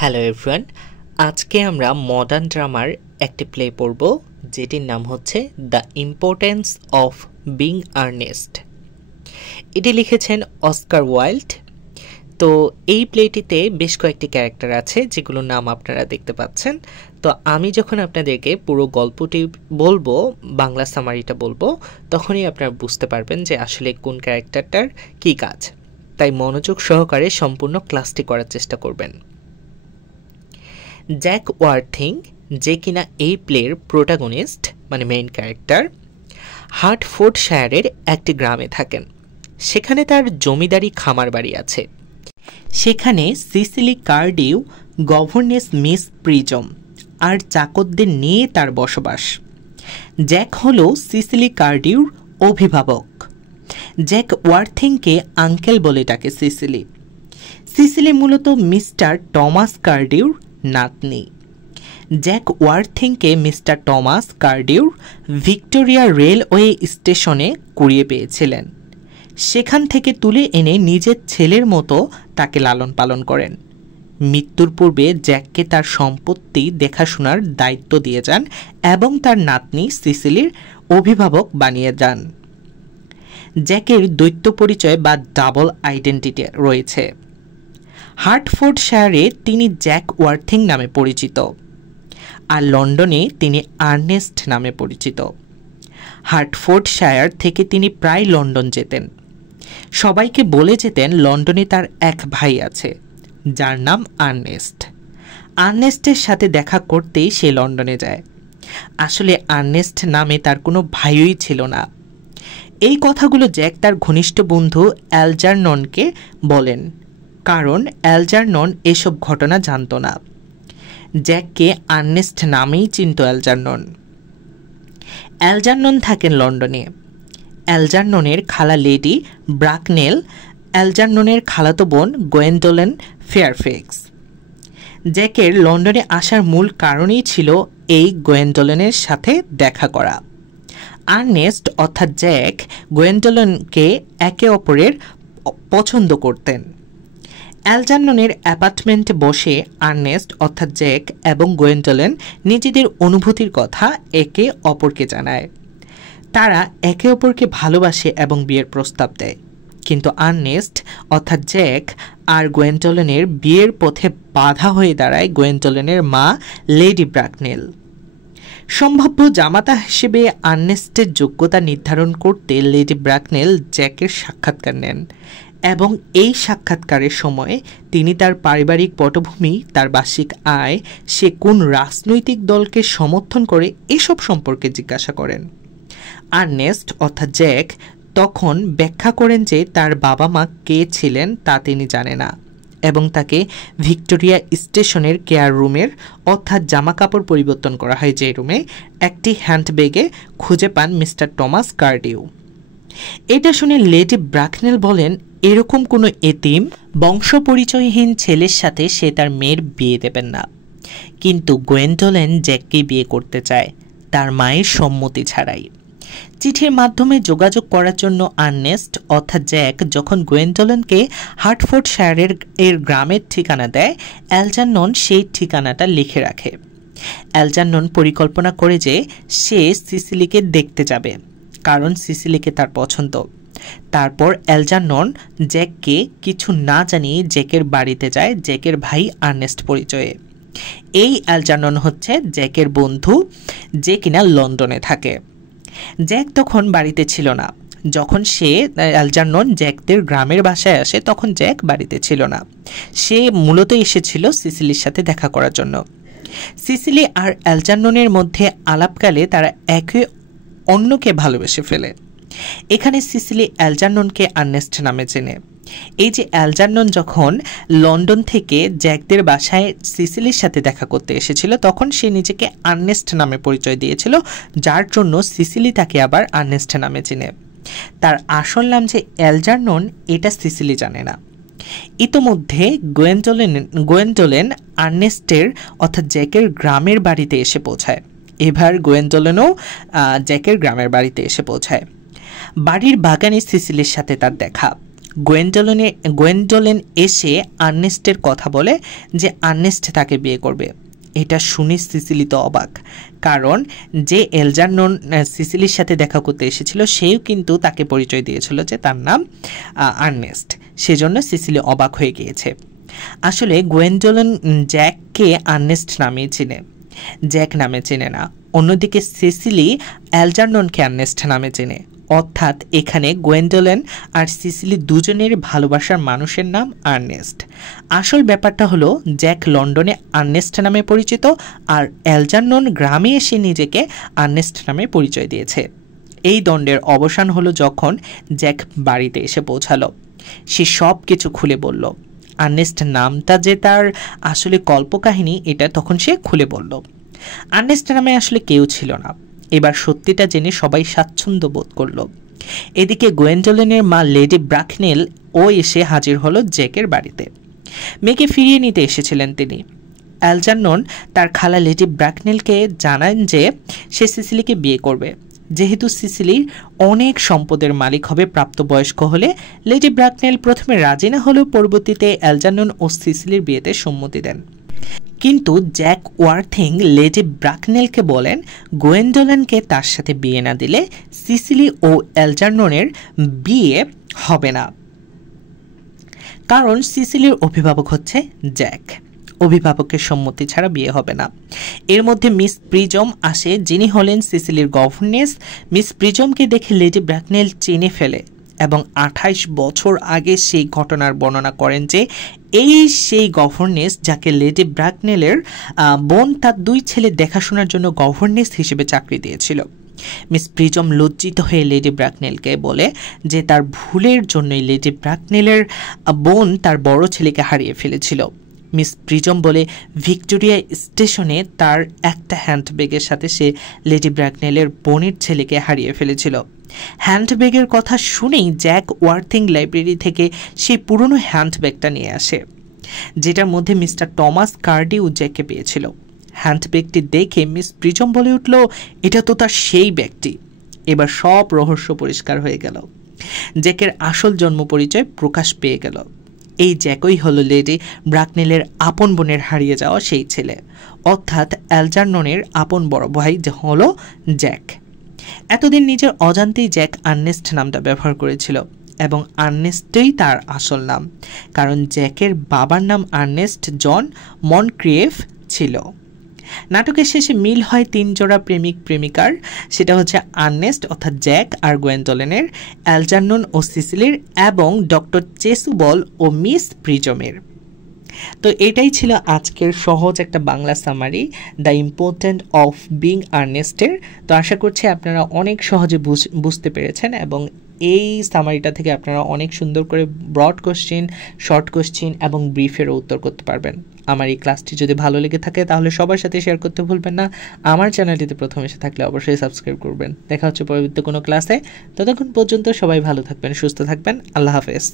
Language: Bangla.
হ্যালো এভরিওয়ান, আজকে আমরা মডার্ন ড্রামার একটি প্লে পড়ব যেটির নাম হচ্ছে the importance of being earnest. এটি লিখেছেন অস্কার ওয়াইল্ড। তো এই প্লেটিতে বেশ কয়েকটি ক্যারেক্টার আছে যেগুলোর নাম আপনারা দেখতে পাচ্ছেন। তো আমি যখন আপনাদেরকে পুরো গল্পটি বলবো, বাংলা সামারিটা বলবো, তখনই আপনারা বুঝতে পারবেন যে আসলে কোন ক্যারেক্টারটার কী কাজ। তাই মনোযোগ সহকারে সম্পূর্ণ ক্লাসটি করার চেষ্টা করবেন। জ্যাক ওয়ার্থিং, যে কিনা এই প্লের প্রোটাগনিস্ট মানে মেইন ক্যারেক্টার, হার্টফোর্ডশায়ারের একটি গ্রামে থাকেন। সেখানে তার জমিদারি খামার বাড়ি আছে। সেখানে সিসিলি কার্ডিউ, গভর্নেস মিস প্রিজম আর চাকরদের নিয়ে তার বসবাস। জ্যাক হল সিসিলি কার্ডিউর অভিভাবক। জ্যাক ওয়ার্থিংকে আঙ্কেল বলে ডাকে সিসিলি। সিসিলি মূলত মিস্টার টমাস কার্ডিউর নাতনি। জ্যাক ওয়ার্থিংকে মিস্টার টমাস কার্ডিউর ভিক্টোরিয়া রেলওয়ে স্টেশনে কুড়িয়ে পেয়েছিলেন। সেখান থেকে তুলে এনে নিজের ছেলের মতো তাকে লালন পালন করেন। মৃত্যুর পূর্বে জ্যাককে তার সম্পত্তি দেখাশোনার দায়িত্ব দিয়ে যান এবং তার নাতনি সিসিলির অভিভাবক বানিয়ে যান। জ্যাকের দ্বৈত পরিচয় বা ডাবল আইডেন্টিটি রয়েছে। হার্টফোর্ডশায়ারে তিনি জ্যাক ওয়ার্থিং নামে পরিচিত, আর লন্ডনে তিনি আর্নেস্ট নামে পরিচিত। হার্টফোর্ডশায়ার থেকে তিনি প্রায় লন্ডন যেতেন। সবাইকে বলে যেতেন লন্ডনে তার এক ভাই আছে যার নাম আর্নেস্ট। আর্নেস্টের সাথে দেখা করতেই সে লন্ডনে যায়। আসলে আর্নেস্ট নামে তার কোনো ভাইই ছিল না। এই কথাগুলো জ্যাক তার ঘনিষ্ঠ বন্ধু অ্যালজারননকে বলেন, কারণ অ্যালজারনন এসব ঘটনা জানত না। জ্যাককে আর্নেস্ট নামেই চিনত অ্যালজারনন। অ্যালজারনন থাকেন লন্ডনে। অ্যালজারননের খালা লেডি ব্রাকনেল অ্যালজারননের খালাতো বোন গোয়েন্ডোলেন ফেয়ারফেক্স। জ্যাকের লন্ডনে আসার মূল কারণই ছিল এই গোয়েন্ডোলেনের সাথে দেখা করা। আর্নেস্ট অর্থাৎ জ্যাক গোয়েন্ডোলেনকে একে অপরের পছন্দ করতেন। অ্যালজারননের অ্যাপার্টমেন্টে বসে আর্নেস্ট অর্থাৎ জ্যাক এবং গোয়েন্ডোলেন নিজেদের অনুভূতির কথা একে অপরকে জানায়। তারা একে অপরকে ভালোবাসে এবং বিয়ের প্রস্তাব দেয়। কিন্তু আর্নেস্ট অর্থাৎ জ্যাক আর গোয়েন্ডোলেনের বিয়ের পথে বাধা হয়ে দাঁড়ায় গোয়েন্ডোলেনের মা লেডি ব্রাকনেল। সম্ভাব্য জামাতা হিসেবে আর্নেস্টের যোগ্যতা নির্ধারণ করতে লেডি ব্রাকনেল জ্যাকের সাক্ষাৎকার নেন এবং এই সাক্ষাৎকারের সময় তিনি তার পারিবারিক পটভূমি, তার বার্ষিক আয়, সে কোন রাজনৈতিক দলকে সমর্থন করে এসব সম্পর্কে জিজ্ঞাসা করেন। আর্নেস্ট অর্থাৎ জ্যাক তখন ব্যাখ্যা করেন যে তার বাবা মা কে ছিলেন তা তিনি জানে না এবং তাকে ভিক্টোরিয়া স্টেশনের কেয়ার রুমের অর্থাৎ জামা কাপড় পরিবর্তন করা হয় যে রুমে একটি হ্যান্ডব্যাগে খুঁজে পান মিস্টার টমাস কার্ডিউ। এটা শুনে লেডি ব্রাকনেল বলেন, এরকম কোনো এতিম বংশ পরিচয়হীন ছেলের সাথে সে তার মেয়ের বিয়ে দেবেন না। কিন্তু গোয়েন্ডোলেন জ্যাককে বিয়ে করতে চায়, তার মায়ের সম্মতি ছাড়াই। চিঠির মাধ্যমে যোগাযোগ করার জন্য আর্নেস্ট অর্থাৎ জ্যাক যখন গোয়েন্ডোলেনকে হার্টফোর্ডশায়ারের গ্রামের ঠিকানা দেয়, অ্যালজারনন সেই ঠিকানাটা লিখে রাখে। অ্যালজারনন পরিকল্পনা করে যে সে সিসিলিকে দেখতে যাবে, কারণ সিসিলিকে তার পছন্দ। তারপর অ্যালজারনন জ্যাককে কিছু না জানিয়ে জ্যাকের বাড়িতে যায় জ্যাকের ভাই আর্নেস্ট পরিচয়ে। এই অ্যালজারনন হচ্ছে জ্যাকের বন্ধু, যে কিনা লন্ডনে থাকে। জ্যাক তখন বাড়িতে ছিল না। যখন অ্যালজারনন জ্যাকদের গ্রামের বাসায় আসে তখন জ্যাক বাড়িতে ছিল না। সে মূলত এসেছিল সিসিলির সাথে দেখা করার জন্য। সিসিলি আর অ্যালজারননের মধ্যে আলাপকালে তারা একে অন্যকে ভালোবেসে ফেলে। এখানে সিসিলি অ্যালজারননকে আর্নেস্ট নামে চেনে। এই যে অ্যালজারনন যখন লন্ডন থেকে জ্যাকদের বাসায় সিসিলির সাথে দেখা করতে এসেছিল তখন সে নিজেকে আর্নেস্ট নামে পরিচয় দিয়েছিল, যার জন্য সিসিলি তাকে আবার আর্নেস্ট নামে চেনে। তার আসল নাম যে অ্যালজারনন এটা সিসিলি জানে না। ইতোমধ্যে গোয়েন্ডোলেন আর্নেস্টের অর্থাৎ জ্যাকের গ্রামের বাড়িতে এসে পৌঁছায়। এবার গোয়েন্ডোলেনও জ্যাকের গ্রামের বাড়িতে এসে পৌঁছায়। বাড়ির বাগানে সিসিলির সাথে তার দেখা। গোয়েন্ডোলেন এসে আর্নেস্টের কথা বলে যে আর্নেস্ট তাকে বিয়ে করবে। এটা শুনে সিসিলি তো অবাক, কারণ যে এলজারনন সিসিলির সাথে দেখা করতে এসেছিল সেও কিন্তু তাকে পরিচয় দিয়েছিল যে তার নাম আর্নেস্ট। সেজন্য সিসিলি অবাক হয়ে গিয়েছে। আসলে গোয়েন্ডোলেন জ্যাককে আর্নেস্ট নামেই চিনে, জ্যাক নামে চেনে না। অন্যদিকে সিসিলি এলজারননকে আর্নেস্ট নামে চেনে। অর্থাৎ এখানে গোয়েন্ডোলেন আর সিসিলি দুজনের ভালোবাসার মানুষের নাম আর্নেস্ট। আসল ব্যাপারটা হলো জ্যাক লন্ডনে আর্নেস্ট নামে পরিচিত, আর এলজারনন গ্রামে এসে নিজেকে আর্নেস্ট নামে পরিচয় দিয়েছে। এই দ্বন্দ্বের অবসান হলো যখন জ্যাক বাড়িতে এসে পৌঁছালো। সে সব কিছু খুলে বলল। আর্নেস্ট নামটা যে তার আসলে কল্পকাহিনী এটা তখন সে খুলে বলল। আর্নেস্ট নামে আসলে কেউ ছিল না। এবার সত্যিটা জেনে সবাই স্বাচ্ছন্দ্য বোধ করল। এদিকে গোয়েন্ডোলেনের মা লেডি ব্রাকনেল ও এসে হাজির হলো জ্যাকের বাড়িতে। মেয়েকে ফিরিয়ে নিতে এসেছিলেন তিনি। এলজারনন তার খালা লেডি ব্রাকনেলকে জানান যে সে সিসিলিকে বিয়ে করবে। যেহেতু সিসিলির অনেক সম্পদের মালিক হবে প্রাপ্তবয়স্ক হলে, লেডি ব্রাকনেল প্রথমে রাজি না হলেও পরবর্তীতে এলজারনন ও সিসিলির বিয়েতে সম্মতি দেন। কিন্তু জ্যাক ওয়ার্থিং লেডি ব্রাকনেলকে বলেন গোয়েন্ডোলেনকে তার সাথে বিয়ে না দিলে সিসিলি ও এলজারননের বিয়ে হবে না, কারণ সিসিলির অভিভাবক হচ্ছে জ্যাক। অভিভাবকের সম্মতি ছাড়া বিয়ে হবে না। এর মধ্যে মিস প্রিজম আসে, যিনি হলেন সিসিলির গভর্নেস। মিস প্রিজমকে দেখে লেডি ব্রাকনেল চিনে ফেলে এবং 28 বছর আগে সেই ঘটনার বর্ণনা করেন যে এই সেই গভর্নেস যাকে লেডি ব্রাকনেলের বোন তার 2 ছেলে দেখাশোনার জন্য গভর্নেস হিসেবে চাকরি দিয়েছিল। মিস প্রিজম লজ্জিত হয়ে লেডি ব্রাকনেলকে বলে যে তার ভুলের জন্যই লেডি ব্রাকনেলের বোন তার বড় ছেলেকে হারিয়ে ফেলেছিল। মিস প্রিজম বলে ভিক্টোরিয়া স্টেশনে তার একটা হ্যান্ডব্যাগের সাথে সে লেডি ব্রাকনেলের বোনের ছেলেকে হারিয়ে ফেলেছিল। হ্যান্ডব্যাগের কথা শুনেই জ্যাক ওয়ার্থিং লাইব্রেরি থেকে সেই পুরনো হ্যান্ডব্যাগটা নিয়ে আসে, যেটার মধ্যে মিস্টার টমাস কার্ডিউ জ্যাককে পেয়েছিল। হ্যান্ডব্যাগটি দেখে মিস প্রিজম বলে উঠল, এটা তো তার সেই ব্যাগটি। এবার সব রহস্য পরিষ্কার হয়ে গেল। জ্যাকের আসল জন্ম পরিচয় প্রকাশ পেয়ে গেল। এই জ্যাকই হলো লেডি ব্রাকনেলের আপন বোনের হারিয়ে যাওয়া সেই ছেলে, অর্থাৎ এলজারননের আপন বড় ভাই যে হলো জ্যাক। এতদিন নিজের অজান্তেই জ্যাক আর্নেস্ট নামটা ব্যবহার করেছিল, এবং আর্নেস্টই তার আসল নাম, কারণ জ্যাকের বাবার নাম আর্নেস্ট জন মনক্রিয়েভ ছিল। নাটকের শেষে মিল হয় 3 জোড়া প্রেমিক প্রেমিকার, সেটা হচ্ছে আর্নেস্ট অর্থাৎ জ্যাক আর গোয়েন্ডোলেনের, এলজারনন ও সিসিলির, এবং ডক্টর চেসুবল ও মিস প্রিজমের। তো এটাই ছিল আজকের সহজ একটা Bangla summary, the important of being আর্নেস্টের। তো আশা করছি আপনারা অনেক সহজে বুঝতে পেরেছেন, এবং এই সামারিটা থেকে আপনারা অনেক সুন্দর করে ব্রড কোশ্চেন, শর্ট কোশ্চেন এবং ব্রিফেরও উত্তর করতে পারবেন। আমার এই ক্লাসটি যদি ভালো লেগে থাকে তাহলে সবার সাথে শেয়ার করতে ভুলবেন না। আমার চ্যানেলটিতে প্রথম এসে থাকলে অবশ্যই সাবস্ক্রাইব করবেন। দেখা হচ্ছে পরবর্তী কোনো ক্লাসে। ততক্ষণ পর্যন্ত সবাই ভালো থাকবেন, সুস্থ থাকবেন। আল্লাহ হাফেজ।